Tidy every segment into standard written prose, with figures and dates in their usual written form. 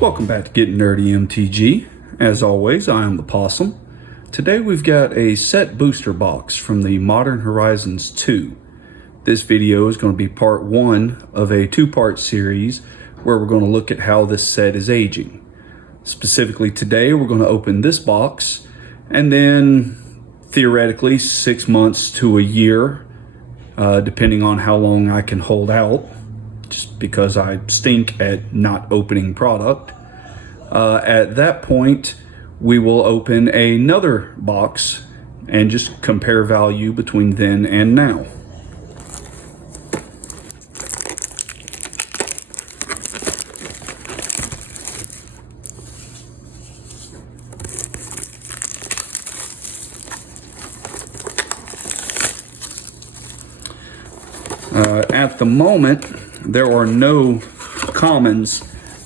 Welcome back to Getting Nerdy MTG. As always, I am the Possum. Today we've got a set booster box from the Modern Horizons 2. This video is going to be part one of a two-part series where we're going to look at how this set is aging. Specifically today, we're going to open this box and then theoretically 6 months to a year, depending on how long I can hold out, just because I stink at not opening product. At that point, we will open another box and just compare value between then and now. At the moment, there are no commons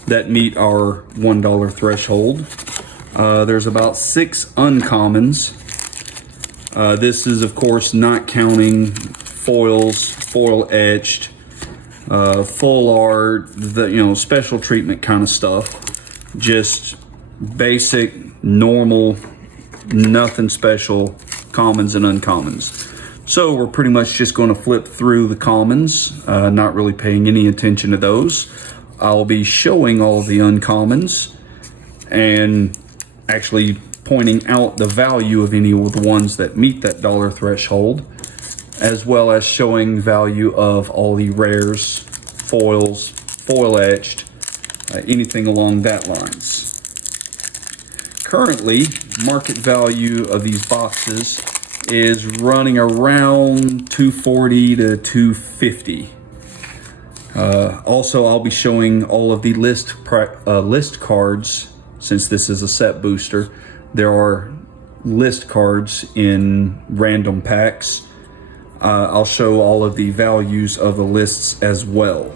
that meet our $1 threshold. There's about 6 uncommons. This is, of course, not counting foils, foil etched, full art, special treatment kind of stuff. Just basic, normal, nothing special commons and uncommons. So we're pretty much just going to flip through the commons, not really paying any attention to those. I'll be showing all of the uncommons and actually pointing out the value of any of the ones that meet that dollar threshold, as well as showing value of all the rares, foils, foil etched, anything along that lines. Currently, market value of these boxes is running around $240 to $250. Also, I'll be showing all of the list cards. Since this is a set booster, there are list cards in random packs. I'll show all of the values of the lists as well.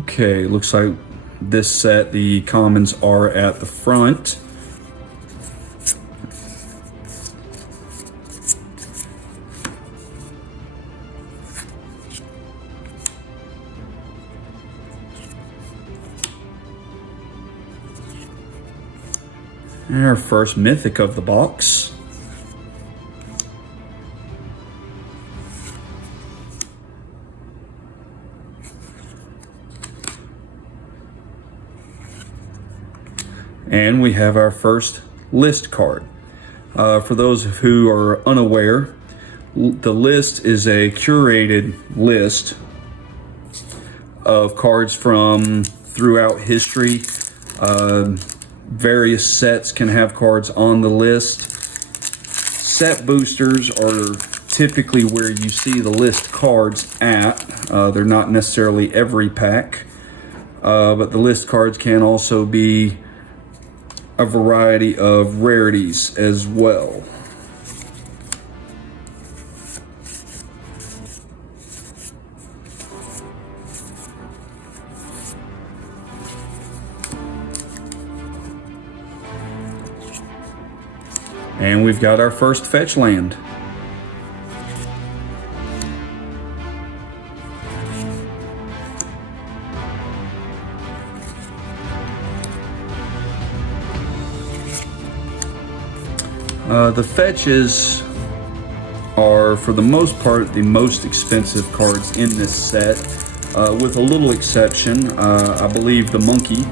Okay, looks like this set, the commons are at the front. Our first mythic of the box. And we have our first list card. For those who are unaware, the list is a curated list of cards from throughout history. Various sets can have cards on the list. Set boosters are typically where you see the list cards at. They're not necessarily every pack, but the list cards can also be a variety of rarities as well. And we've got our first fetch land. The fetches are, for the most part, the most expensive cards in this set, with a little exception. I believe the monkey,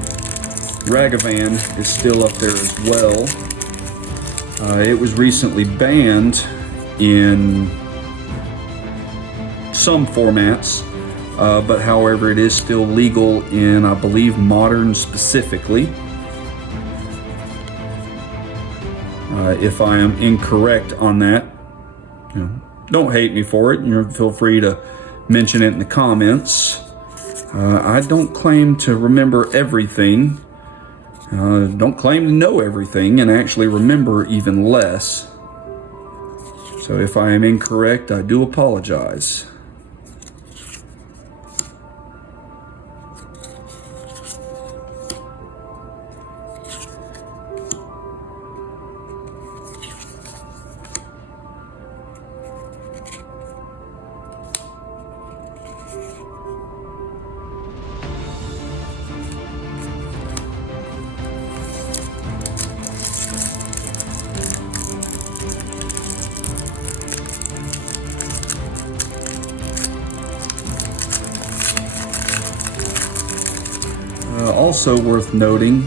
Ragavan, is still up there as well. It was recently banned in some formats, but however, it is still legal in, I believe, Modern specifically. If I am incorrect on that, don't hate me for it. Feel free to mention it in the comments. I don't claim to remember everything. Don't claim to know everything and actually remember even less. So if I am incorrect, I do apologize. Also worth noting,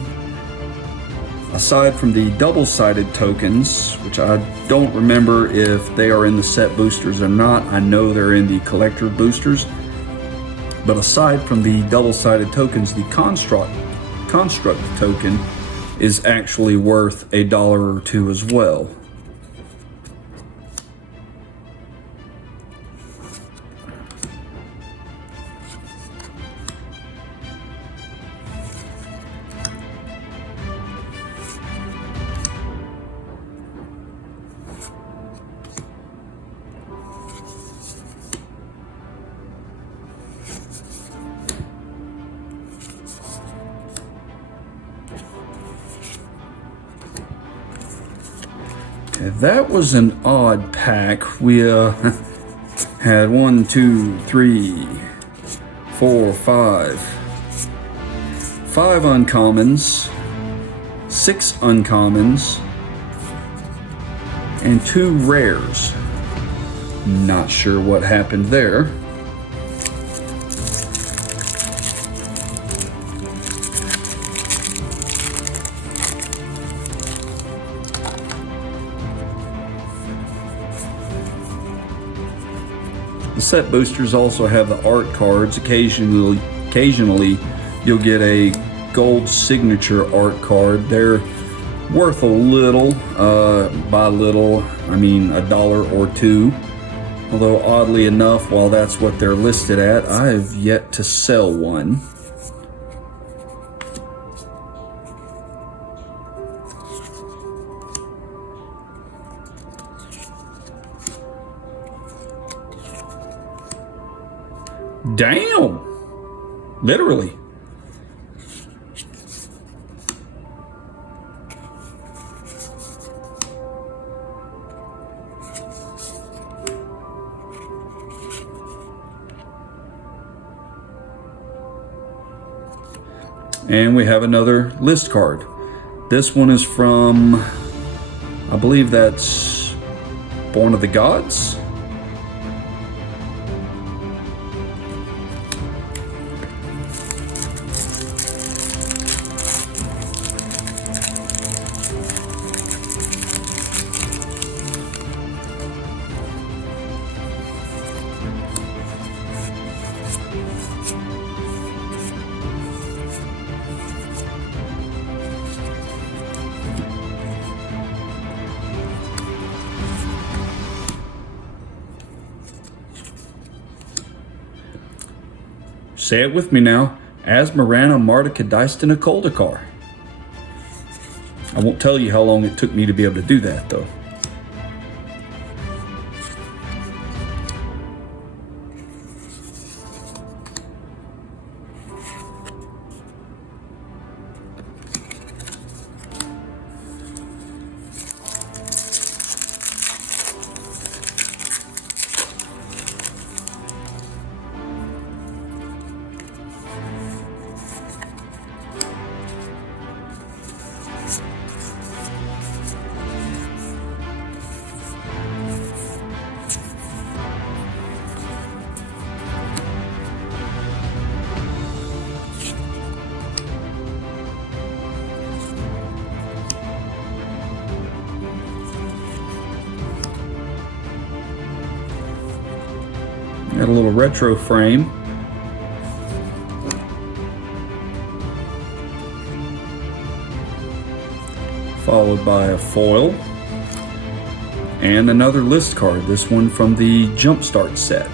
aside from the double-sided tokens, which I don't remember if they are in the set boosters or not, I know they're in the collector boosters, but aside from the double-sided tokens, the construct token is actually worth $1 or $2 as well. Okay, that was an odd pack. We had 1, 2, 3, 4, 5 uncommons, 6 uncommons, and 2 rares. Not sure what happened there. The set boosters also have the art cards. Occasionally you'll get a gold signature art card. They're worth a little. By little, I mean $1 or $2. Although oddly enough, while that's what they're listed at, I've yet to sell one. Damn! Literally. And we have another list card. This one is from, I believe that's Born of the Gods. Say it with me now. Asmarana Martica Dystina Koldakar. I won't tell you how long it took me to be able to do that, though. Got a little retro frame. Followed by a foil. And another list card, this one from the Jumpstart set.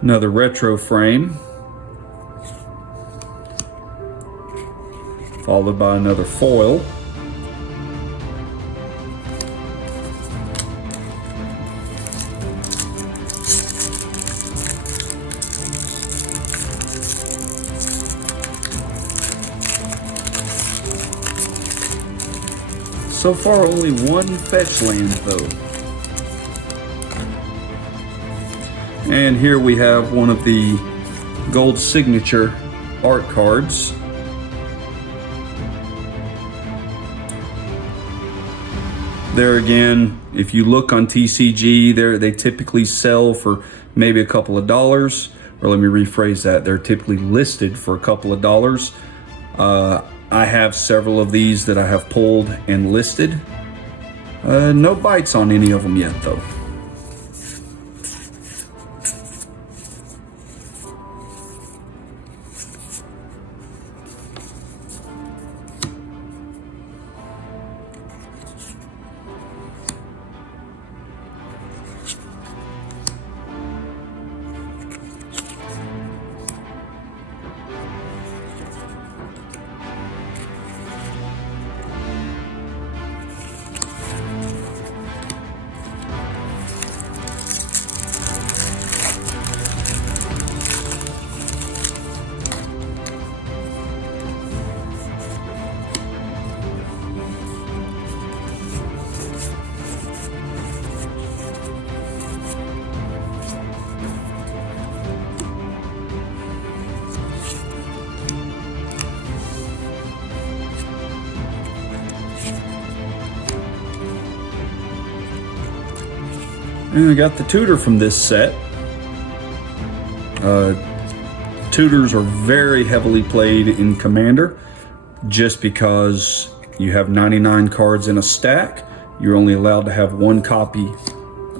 Another retro frame, followed by another foil, So far, only one fetch land though. And here we have one of the gold signature art cards. There again, if you look on TCG, they typically sell for maybe a couple of dollars. Or let me rephrase that, they're typically listed for a couple of dollars. I have several of these that I have pulled and listed. No bites on any of them yet though. And I got the tutor from this set. Tutors are very heavily played in Commander just because you have 99 cards in a stack. You're only allowed to have one copy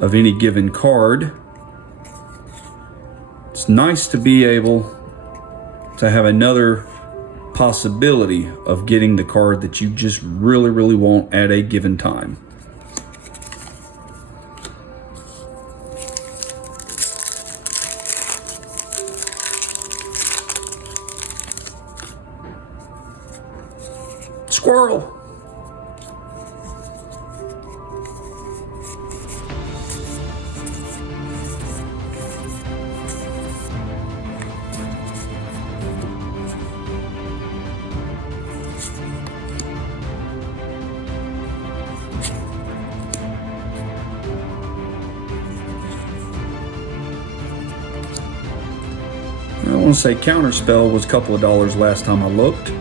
of any given card. It's nice to be able to have another possibility of getting the card that you just really want at a given time. Squirrel. I want to say Counterspell was a couple of dollars last time I looked.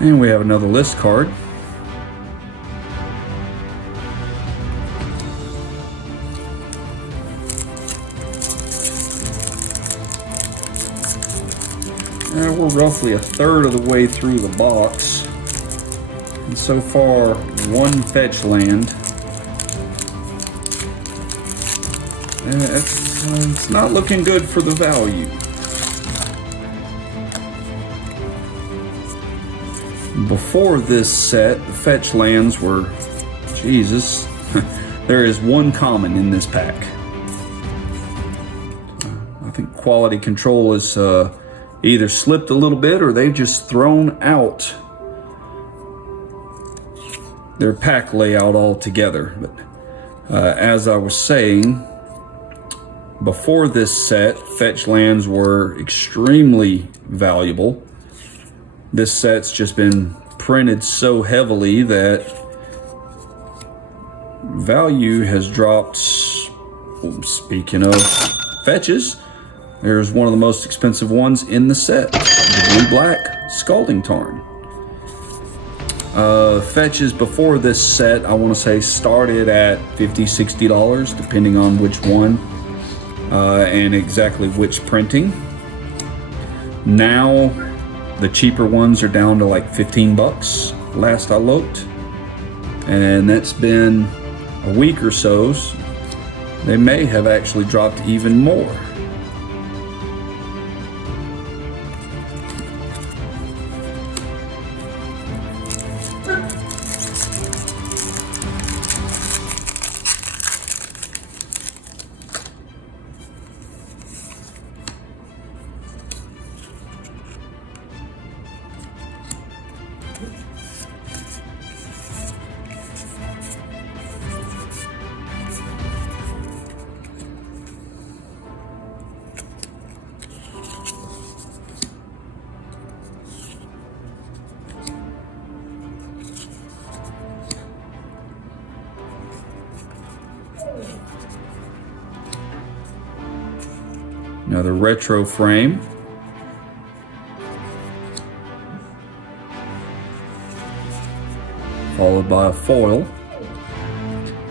And we have another list card. We're roughly a third of the way through the box. And so far, one fetch land. It's not looking good for the value. Before this set, the fetch lands were, Jesus, there is one common in this pack. I think quality control is either slipped a little bit or they've just thrown out their pack layout altogether. But as I was saying, before this set, fetch lands were extremely valuable. This set's just been printed so heavily that value has dropped. Speaking of fetches, there's one of the most expensive ones in the set, the blue-black Scalding Tarn. Fetches before this set, I want to say, started at $50, $60, depending on which one. and exactly which printing. Now the cheaper ones are down to like 15 bucks last I looked, and that's been a week or so. They may have actually dropped even more. Another retro frame. Followed by a foil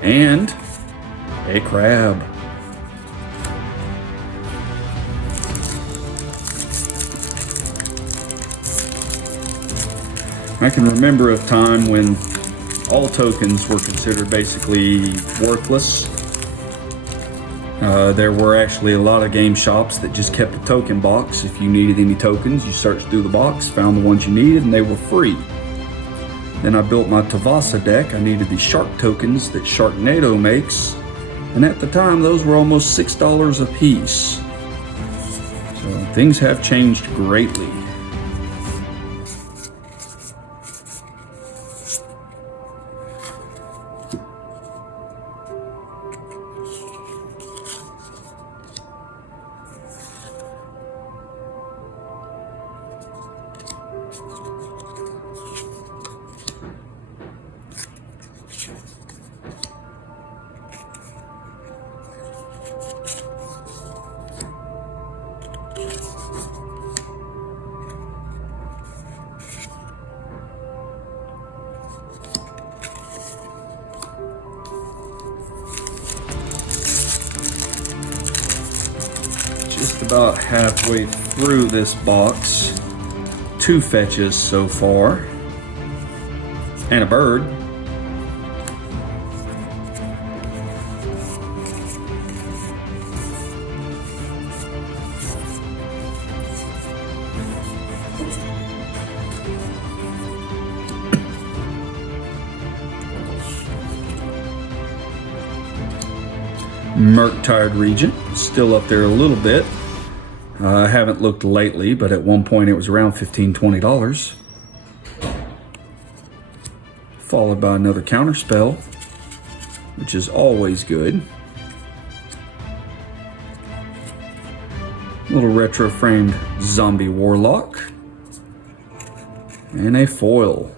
and a crab. I can remember a time when all tokens were considered basically worthless. There were actually a lot of game shops that just kept a token box. If you needed any tokens, you searched through the box, found the ones you needed, and they were free. Then I built my Tavasa deck. I needed the shark tokens that Sharknado makes, and at the time those were almost $6 a piece. So things have changed greatly. Just about halfway through this box. 2 fetches so far. And a bird. Murktide region, still up there a little bit. I haven't looked lately, but at one point it was around $15–20. Followed by another counterspell, which is always good. Little retro framed zombie warlock. And a foil.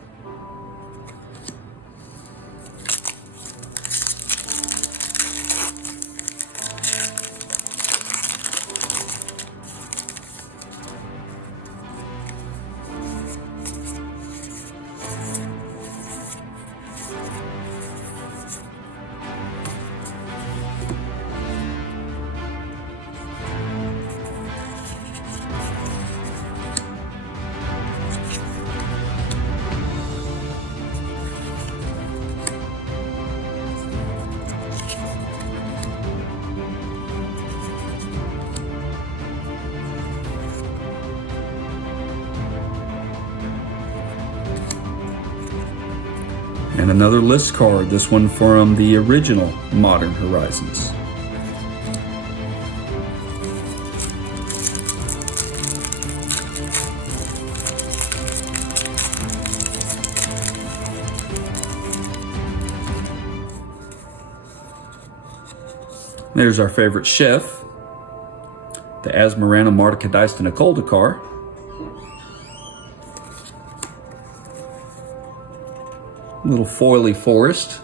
And another list card, this one from the original Modern Horizons. There's our favorite chef, the Asmarana Mardikadista Nakoldakar. Little foily forest.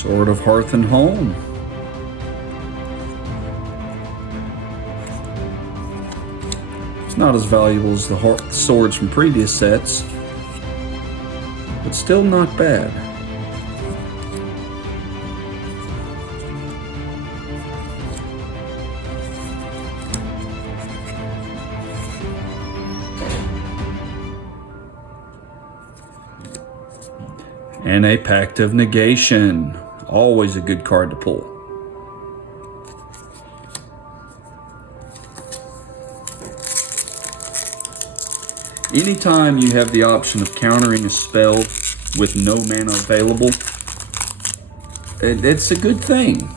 Sword of Hearth and Home. It's not as valuable as the swords from previous sets, but still not bad. And a Pact of Negation. Always a good card to pull. Anytime you have the option of countering a spell with no mana available, it's a good thing.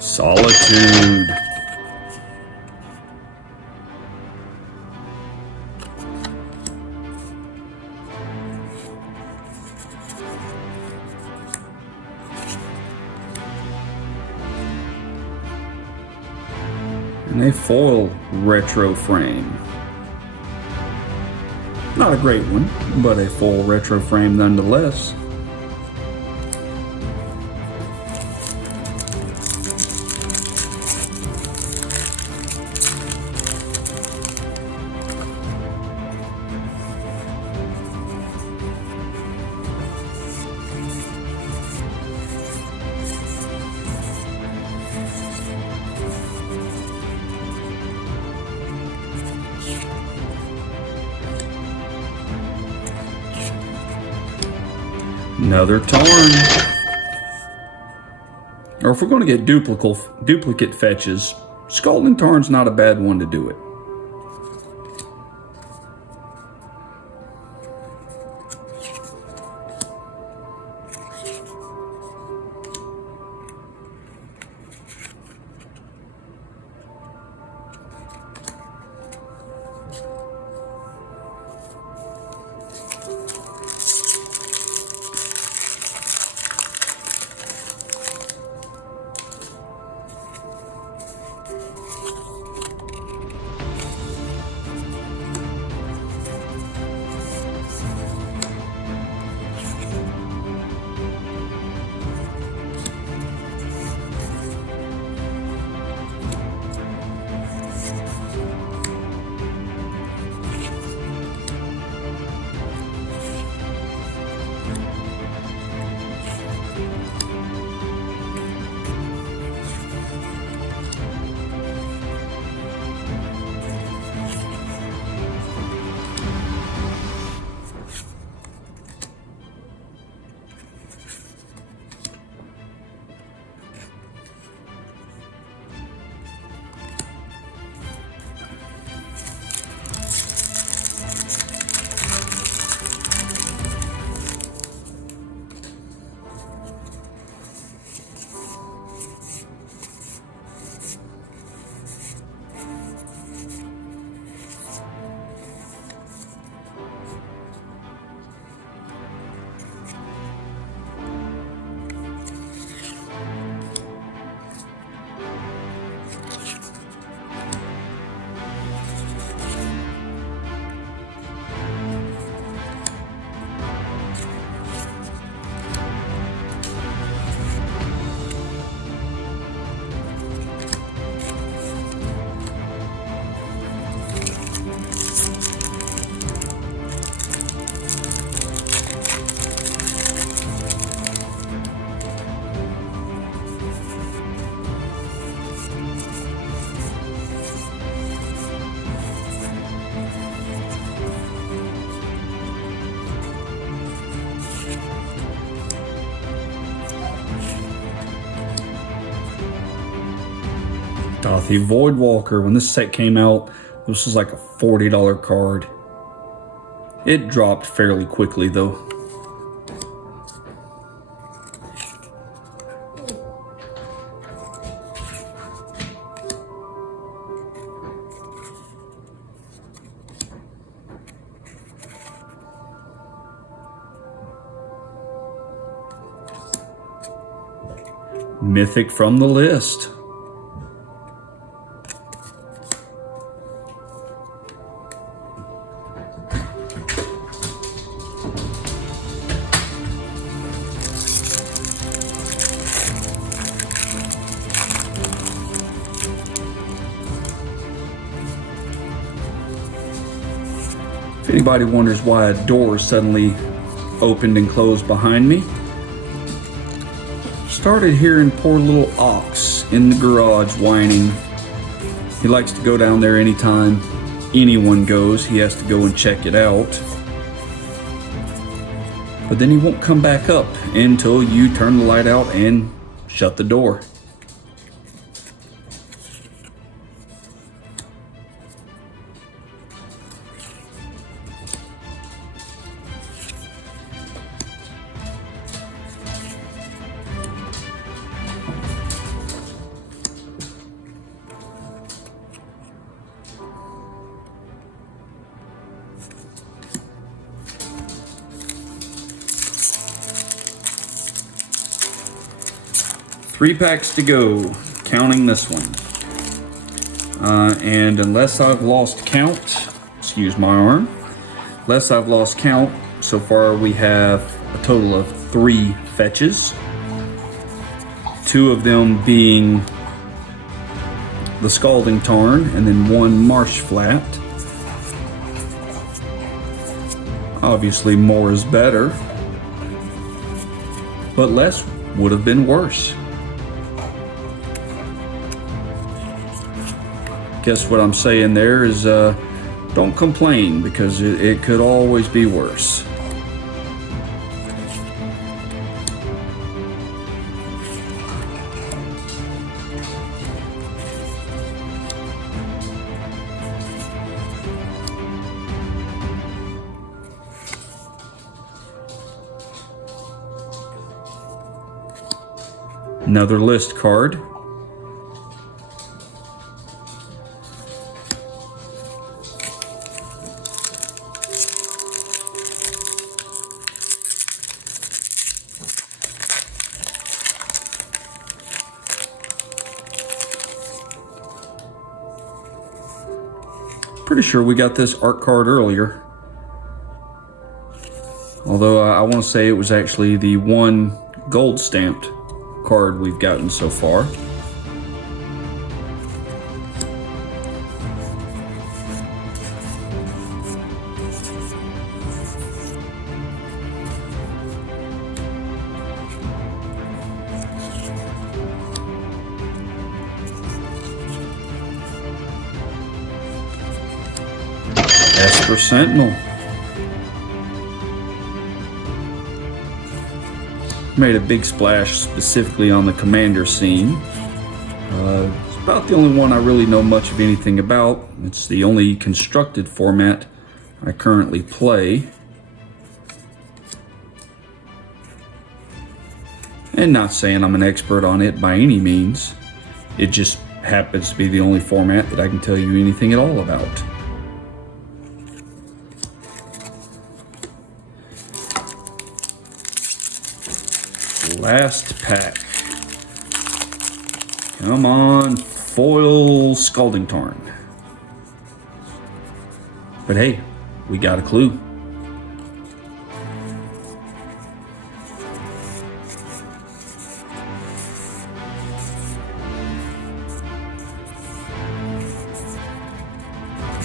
Solitude. And a foil retro frame. Not a great one, but a foil retro frame nonetheless. Another Tarn. Or if we're going to get duplicate fetches, Scalding Tarn's not a bad one to do it. The Voidwalker, when this set came out, this was like a $40 card. It dropped fairly quickly though. Mythic from the list. If anybody wonders why a door suddenly opened and closed behind me, started hearing poor little Ox in the garage whining. He likes to go down there anytime anyone goes. He has to go and check it out. But then he won't come back up until you turn the light out and shut the door. Three packs to go, counting this one. And unless I've lost count, excuse my arm, unless I've lost count, so far we have a total of 3 fetches. 2 of them being the Scalding Tarn, and then 1 Marsh Flat. Obviously more is better, but less would have been worse. Guess what I'm saying there is don't complain, because it could always be worse. Another list card. Pretty sure we got this art card earlier. Although I want to say it was actually the 1 gold stamped card we've gotten so far. Esper Sentinel. Made a big splash specifically on the Commander scene. It's about the only one I really know much of anything about. It's the only constructed format I currently play. And not saying I'm an expert on it by any means. It just happens to be the only format that I can tell you anything at all about. Last pack. Come on, foil Scalding Tarn. But hey, we got a clue.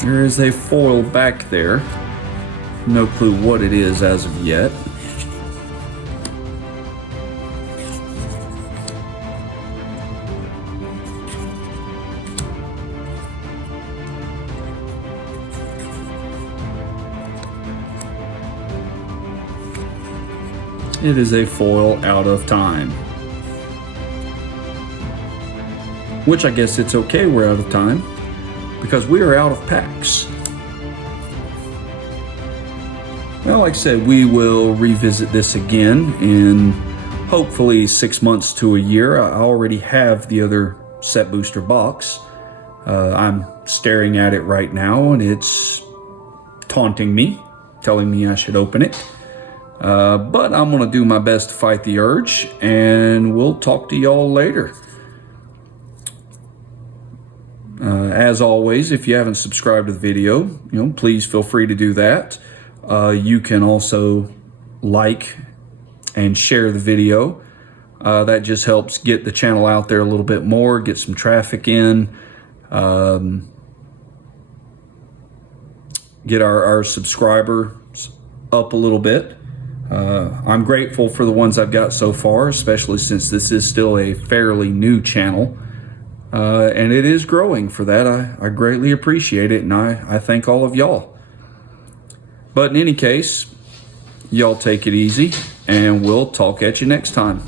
There is a foil back there. No clue what it is as of yet. It is a foil Out of Time. which I guess it's okay we're out of time, because we are out of packs. Well, like I said, we will revisit this again in hopefully 6 months to a year. I already have the other set booster box. I'm staring at it right now, and it's taunting me, telling me I should open it. But I'm going to do my best to fight the urge, and we'll talk to y'all later. As always, if you haven't subscribed to the video, please feel free to do that. You can also like and share the video. That just helps get the channel out there a little bit more, get some traffic in, get our subscribers up a little bit. I'm grateful for the ones I've got so far, especially since this is still a fairly new channel. And it is growing. For that, I greatly appreciate it, and I thank all of y'all. But in any case, y'all take it easy, and we'll talk at you next time.